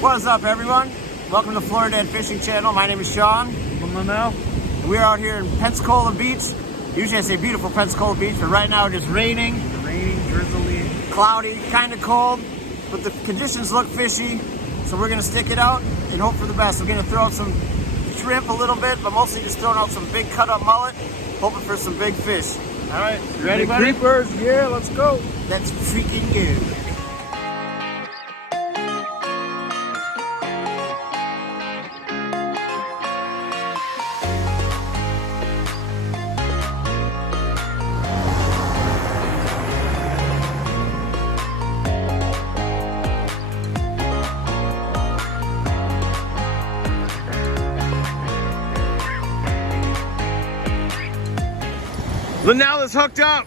What is up, everyone? Welcome to Florida Dad Fishing Channel. My name is Sean. I'm Linnell. And we're out here in Pensacola Beach. Usually I say beautiful Pensacola Beach, but right now it's raining. Raining, drizzly. Cloudy, kind of cold, but the conditions look fishy. So we're gonna stick it out and hope for the best. We're gonna throw out some shrimp a little bit, but mostly just throwing out some big cut up mullet, hoping for some big fish. All right, you ready, Big buddy? creepers, yeah, let's go. Let's freaking go. Linnell is hooked up.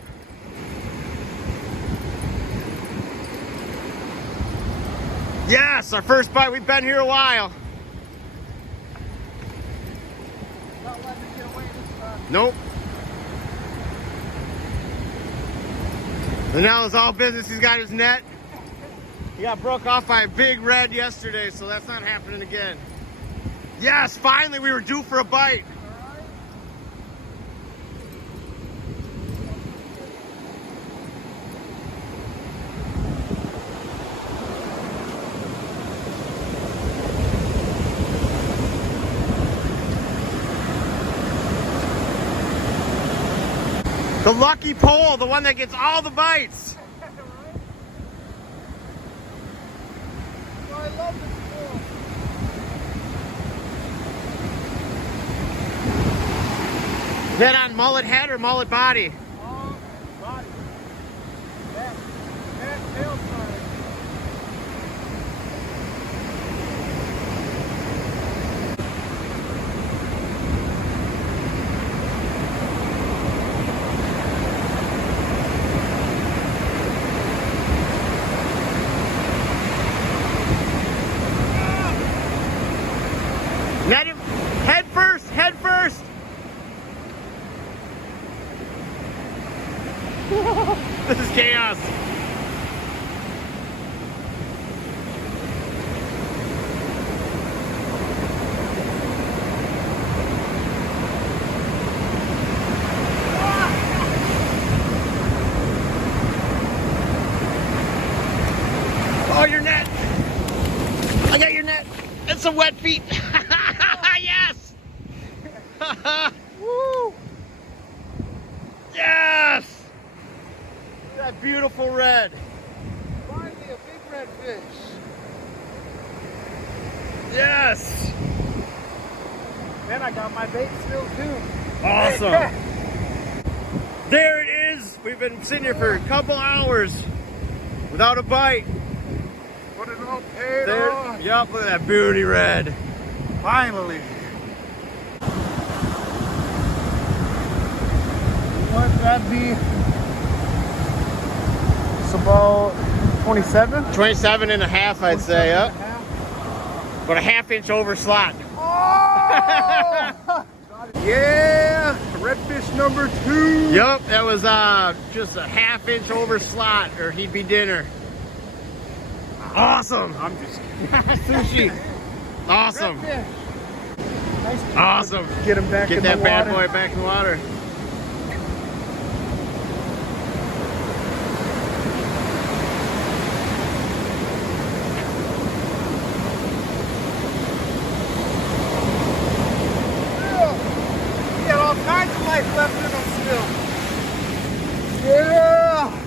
Yes, our first bite. We've been here a while. Not letting it get away this time. Nope. Linnell is all business. He's got his net. He got broke off by a big red yesterday, so that's not happening again. Yes, finally we were due for a bite. The lucky pole, the one that gets all the bites. Oh, I love this Net on mullet head or mullet body? pool. Body. That tail side. Net him. Head first, head first. This is chaos. Oh, your net. I got your net. And some wet feet. Yes. Woo. Yes. That beautiful red. Finally, a big red fish. Yes. And I got my bait still too. Awesome. There it is. We've been sitting here for a couple hours without a bite. What it all paid There. off. Yup, look at that beauty red. Finally. What that'd be? It's about 27. 27 and a half, I'd say, yep. But a half-inch over slot. Oh! Yeah, redfish number 2. Yup, that was just a half-inch over slot, or he'd be dinner. Awesome. I'm just Sushi. Awesome. redfish. Nice to Awesome. get him back Get in that the bad water. boy back in the water. He got all kinds of life left in him still. Yeah.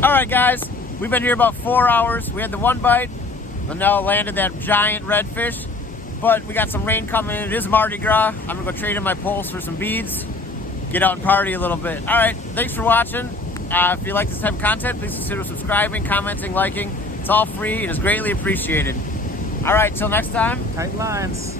All right, guys, we've been here about 4 hours. We had the one bite. Linnell landed that giant redfish, but we got some rain coming in. It is Mardi Gras. I'm gonna go trade in my poles for some beads, get out and party a little bit. All right, thanks for watching. If you like this type of content, please consider subscribing, commenting, liking. It's all free and is greatly appreciated. All right, till next time. Tight lines.